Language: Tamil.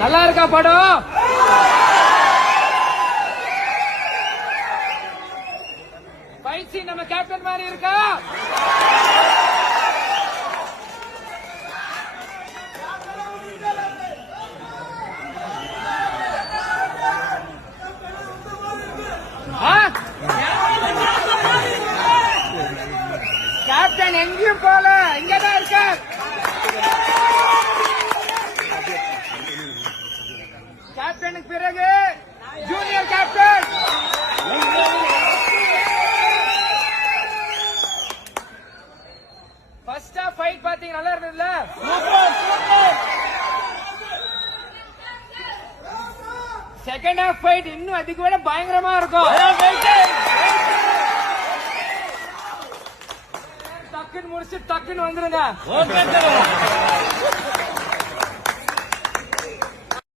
நல்லா இருக்கா படம்? ஃபைட் சீன் நம்ம கேப்டன் மாதிரி இருக்கா? கேப்டன் எங்கேயும் போல, இங்கதான் இருக்க. கேப்டனுக்கு பிறகு junior captain. First half fight பாத்தீங்க, நல்லா இருந்ததுல? செகண்ட் ஹாஃப் ஃபைட் இன்னும் அதுக்கு விட பயங்கரமா இருக்கும். டக்குன்னு முடிச்சு டக்குன்னு வந்துருங்க.